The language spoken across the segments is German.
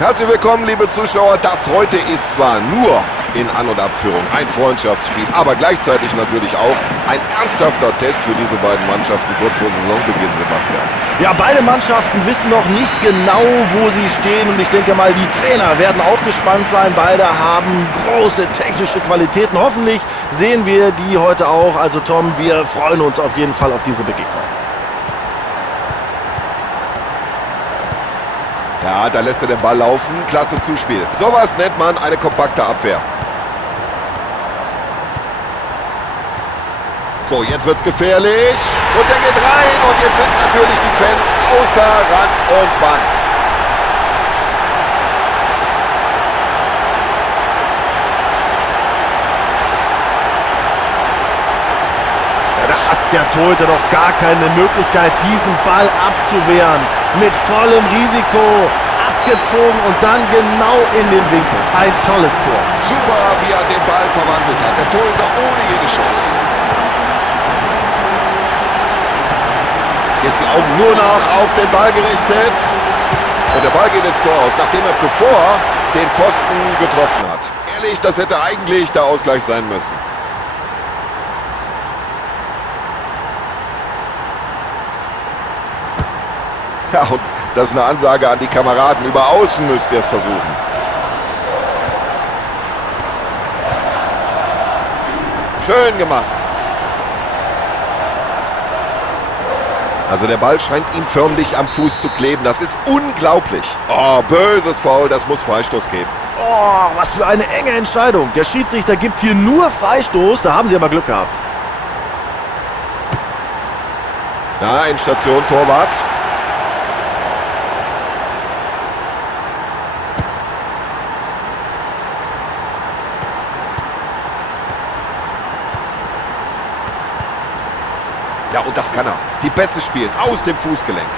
Herzlich willkommen, liebe Zuschauer. Das heute ist zwar nur in An- und Abführung ein Freundschaftsspiel, aber gleichzeitig natürlich auch ein ernsthafter Test für diese beiden Mannschaften kurz vor Saisonbeginn, Sebastian. Ja, beide Mannschaften wissen noch nicht genau, wo sie stehen und ich denke mal, die Trainer werden auch gespannt sein. Beide haben große technische Qualitäten. Hoffentlich sehen wir die heute auch. Also Tom, wir freuen uns auf jeden Fall auf diese Begegnung. Ja, da lässt er den Ball laufen. Klasse Zuspiel. Sowas nennt man eine kompakte Abwehr. So, jetzt wird's gefährlich. Und er geht rein. Und jetzt sind natürlich die Fans außer Rand und Band. Ja, da hat der Torhüter doch gar keine Möglichkeit, diesen Ball abzuwehren. Mit vollem Risiko abgezogen und dann genau in den Winkel. Ein tolles Tor. Super, wie er den Ball verwandelt hat. Der Torhüter ohne jede Chance. Jetzt die Augen nur noch auf den Ball gerichtet. Und der Ball geht ins Tor aus, nachdem er zuvor den Pfosten getroffen hat. Ehrlich, das hätte eigentlich der Ausgleich sein müssen. Ja, und das ist eine Ansage an die Kameraden. Über außen müsst ihr es versuchen. Schön gemacht. Also der Ball scheint ihm förmlich am Fuß zu kleben. Das ist unglaublich. Oh, böses Foul. Das muss Freistoß geben. Oh, was für eine enge Entscheidung. Der Schiedsrichter gibt hier nur Freistoß. Da haben sie aber Glück gehabt. Na, Endstation, Torwart. Ja, und das kann er. Die Pässe spielen aus dem Fußgelenk.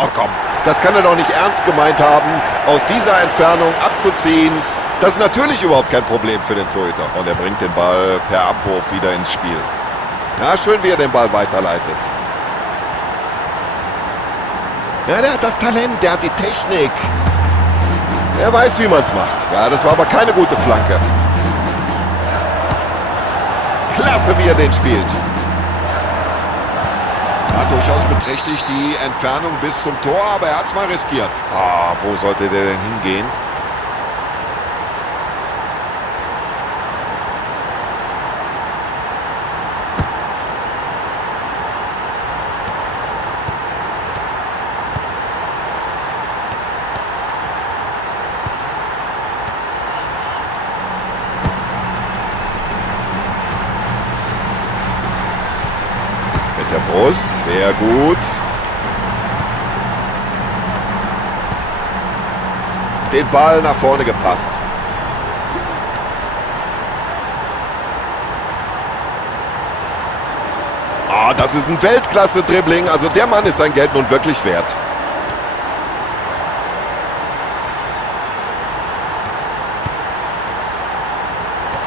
Oh komm, das kann er doch nicht ernst gemeint haben, aus dieser Entfernung abzuziehen. Das ist natürlich überhaupt kein Problem für den Torhüter. Und er bringt den Ball per Abwurf wieder ins Spiel. Ja, schön, wie er den Ball weiterleitet. Ja, der hat das Talent, der hat die Technik. Er weiß, wie man es macht. Ja, das war aber keine gute Flanke. Klasse, wie er den spielt. Ja, durchaus beträchtlich die Entfernung bis zum Tor, aber er hat es mal riskiert. Ah, wo sollte der denn hingehen? Der Brust, sehr gut. Den Ball nach vorne gepasst. Ah, das ist ein Weltklasse-Dribbling. Also der Mann ist sein Geld nun wirklich wert.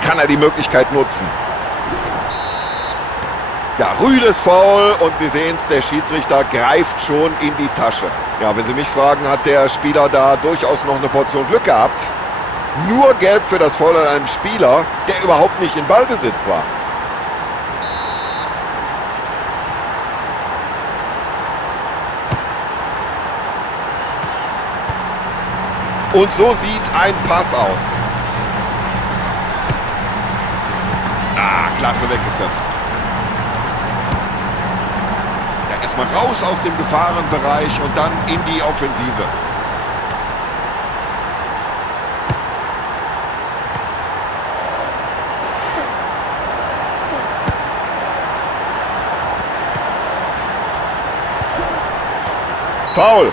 Kann er die Möglichkeit nutzen? Ja, rüdes Foul und Sie sehen es, der Schiedsrichter greift schon in die Tasche. Ja, wenn Sie mich fragen, hat der Spieler da durchaus noch eine Portion Glück gehabt. Nur gelb für das Foul an einem Spieler, der überhaupt nicht in Ballbesitz war. Und so sieht ein Pass aus. Ah, klasse weggeköpft. Erstmal raus aus dem Gefahrenbereich und dann in die Offensive. Foul.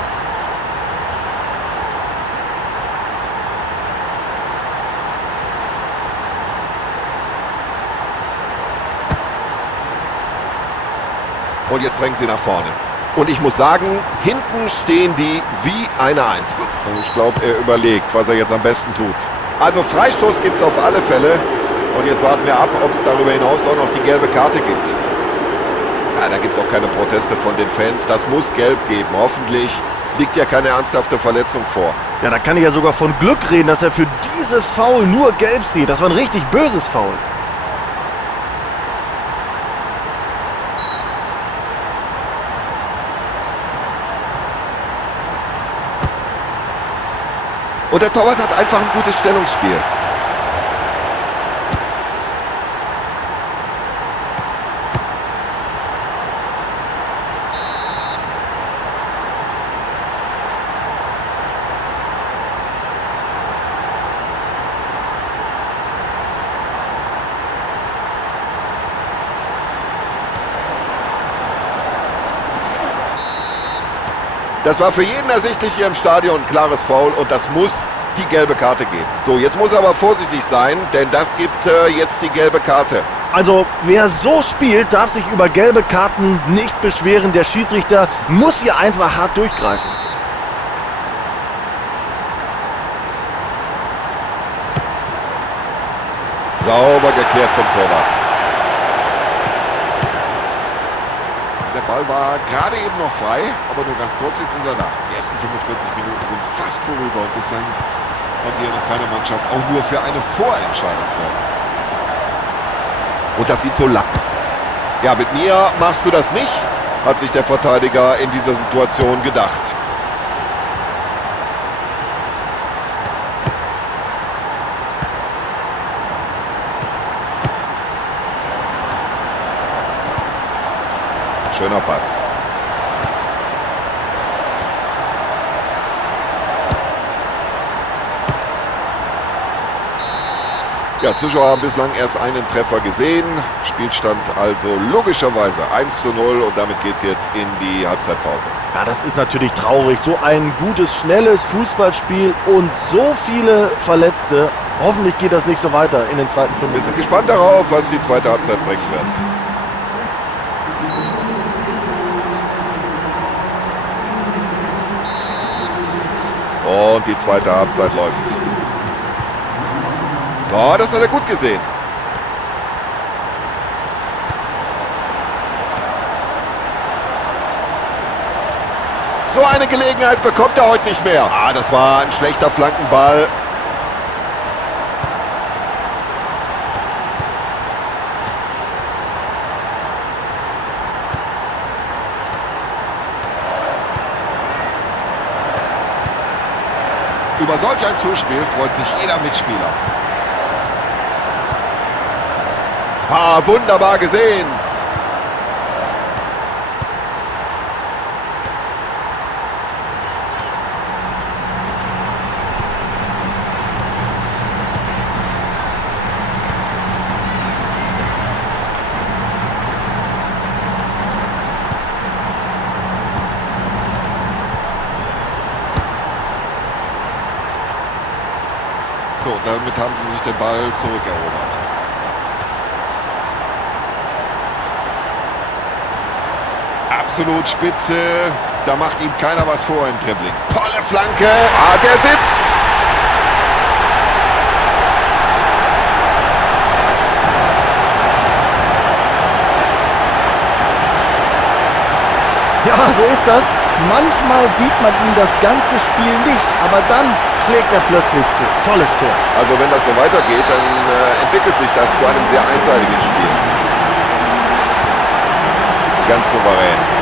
Und jetzt drängen sie nach vorne. Und ich muss sagen, hinten stehen die wie eine Eins. Und ich glaube, er überlegt, was er jetzt am besten tut. Also Freistoß gibt es auf alle Fälle. Und jetzt warten wir ab, ob es darüber hinaus auch noch die gelbe Karte gibt. Ja, da gibt es auch keine Proteste von den Fans. Das muss gelb geben. Hoffentlich liegt ja keine ernsthafte Verletzung vor. Ja, da kann ich ja sogar von Glück reden, dass er für dieses Foul nur gelb sieht. Das war ein richtig böses Foul. Und der Torwart hat einfach ein gutes Stellungsspiel. Das war für jeden ersichtlich hier im Stadion ein klares Foul und das muss die gelbe Karte geben. So, jetzt muss er aber vorsichtig sein, denn das gibt jetzt die gelbe Karte. Also, wer so spielt, darf sich über gelbe Karten nicht beschweren. Der Schiedsrichter muss hier einfach hart durchgreifen. Sauber geklärt vom Torwart. Der Ball war gerade eben noch frei, aber nur ganz kurz, jetzt ist er da. Die ersten 45 Minuten sind fast vorüber und bislang konnte hier noch keine Mannschaft auch nur für eine Vorentscheidung sorgen. Und das sieht so lang. Ja, mit mir machst du das nicht, hat sich der Verteidiger in dieser Situation gedacht. Schöner Pass. Ja, Zuschauer haben bislang erst einen Treffer gesehen. Spielstand also logischerweise 1:0 und damit geht es jetzt in die Halbzeitpause. Ja, das ist natürlich traurig. So ein gutes, schnelles Fußballspiel und so viele Verletzte. Hoffentlich geht das nicht so weiter in den zweiten 5 Wir Minuten. sind gespannt darauf, was die zweite Halbzeit bringen wird. Und die zweite Halbzeit läuft. Oh, das hat er gut gesehen. So eine Gelegenheit bekommt er heute nicht mehr. Ah, das war ein schlechter Flankenball. Über solch ein Zuspiel freut sich jeder Mitspieler. Ah, wunderbar gesehen. So, damit haben sie sich den Ball zurückerobert. Absolut spitze. Da macht ihm keiner was vor im Dribbling. Tolle Flanke. Ah, der sitzt. Ja, so ist das. Manchmal sieht man ihn das ganze Spiel nicht, aber dann schlägt er plötzlich zu. Tolles Tor. Also wenn das so weitergeht, dann entwickelt sich das zu einem sehr einseitigen Spiel. Ganz souverän.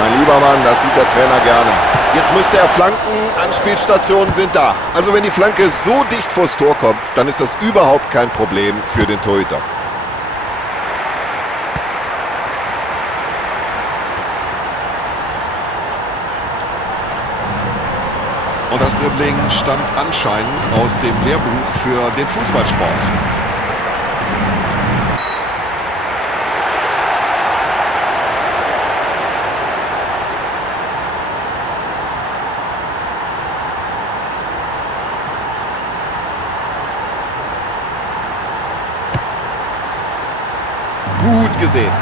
Mein lieber Mann, das sieht der Trainer gerne. Jetzt müsste er flanken, Anspielstationen sind da. Also wenn die Flanke so dicht vors Tor kommt, dann ist das überhaupt kein Problem für den Torhüter. Und das Dribbling stammt anscheinend aus dem Lehrbuch für den Fußballsport. Gut gesehen.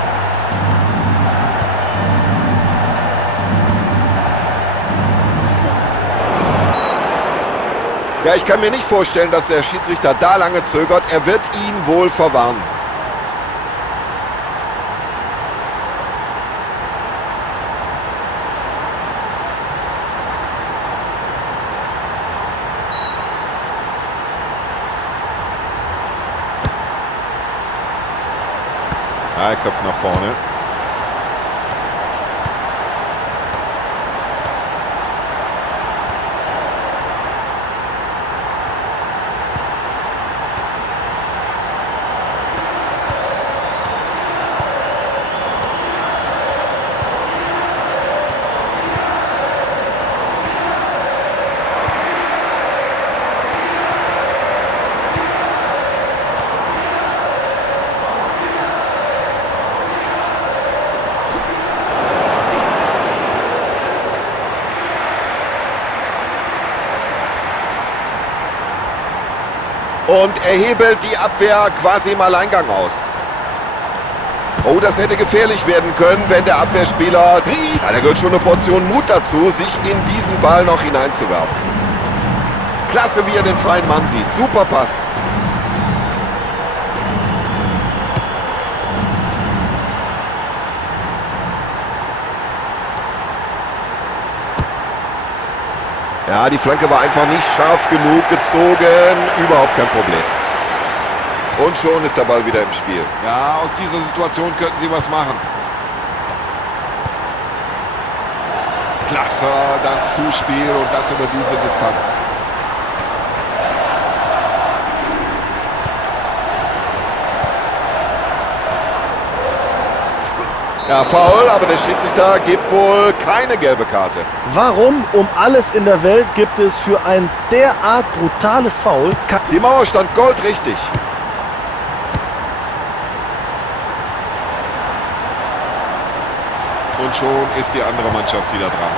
Ja, ich kann mir nicht vorstellen, dass der Schiedsrichter da lange zögert. Er wird ihn wohl verwarnen. Ja, er köpft nach vorne. Und er hebelt die Abwehr quasi im Alleingang aus. Oh, das hätte gefährlich werden können, wenn der Abwehrspieler... Ja, da gehört schon eine Portion Mut dazu, sich in diesen Ball noch hineinzuwerfen. Klasse, wie er den freien Mann sieht. Super Pass. Ja, die Flanke war einfach nicht scharf genug gezogen. Überhaupt kein Problem. Und schon ist der Ball wieder im Spiel. Ja, aus dieser Situation könnten sie was machen. Klasse, das Zuspiel und das über diese Distanz. Ja, Foul, aber der Schiedsrichter gibt wohl keine gelbe Karte. Warum um alles in der Welt gibt es für ein derart brutales Foul? Die Mauer stand goldrichtig. Und schon ist die andere Mannschaft wieder dran.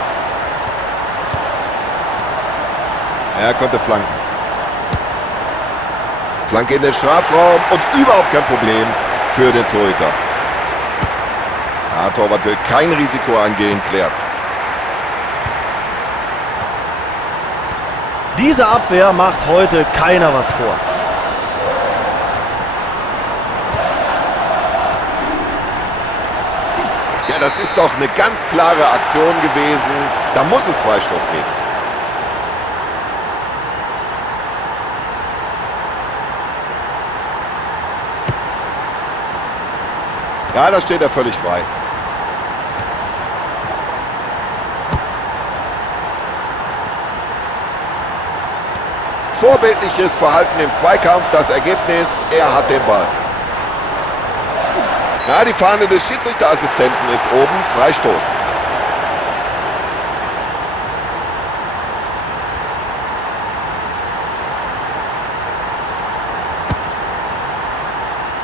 Er konnte flanken. Flanke in den Strafraum und überhaupt kein Problem für den Torhüter. Ja, Torwart will kein Risiko eingehen, klärt. Diese Abwehr macht heute keiner was vor. Ja, das ist doch eine ganz klare Aktion gewesen. Da muss es Freistoß geben. Ja, da steht er völlig frei. Vorbildliches Verhalten im Zweikampf, das Ergebnis, er hat den Ball. Ja, die Fahne des Schiedsrichterassistenten ist oben, Freistoß.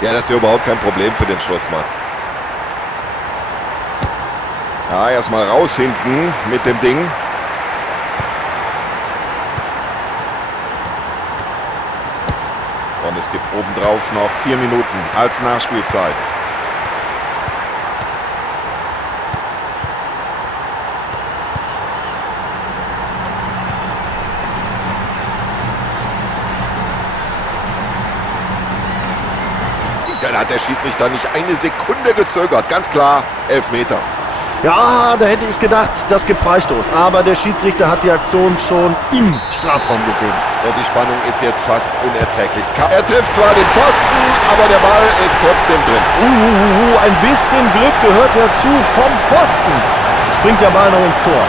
Ja, das wäre überhaupt kein Problem für den Schlussmann. Ja, erstmal raus hinten mit dem Ding. Und es gibt obendrauf noch 4 Minuten als Nachspielzeit. Ja, da hat der Schiedsrichter nicht eine Sekunde gezögert. Ganz klar, Elfmeter. Ja, da hätte ich gedacht, das gibt Freistoß. Aber der Schiedsrichter hat die Aktion schon im Strafraum gesehen. Und die Spannung ist jetzt fast unerträglich. Er trifft zwar den Pfosten, aber der Ball ist trotzdem drin. Ein bisschen Glück gehört dazu vom Pfosten. Springt der Ball noch ins Tor.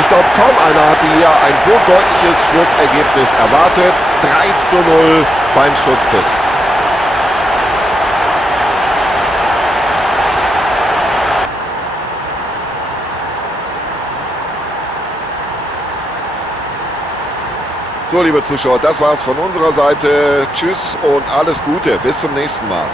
Ich glaube, kaum einer hatte hier ein so deutliches Schlussergebnis erwartet. 3:0 beim Schlusspfiff. So, liebe Zuschauer, das war's von unserer Seite. Tschüss und alles Gute. Bis zum nächsten Mal.